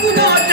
Kuna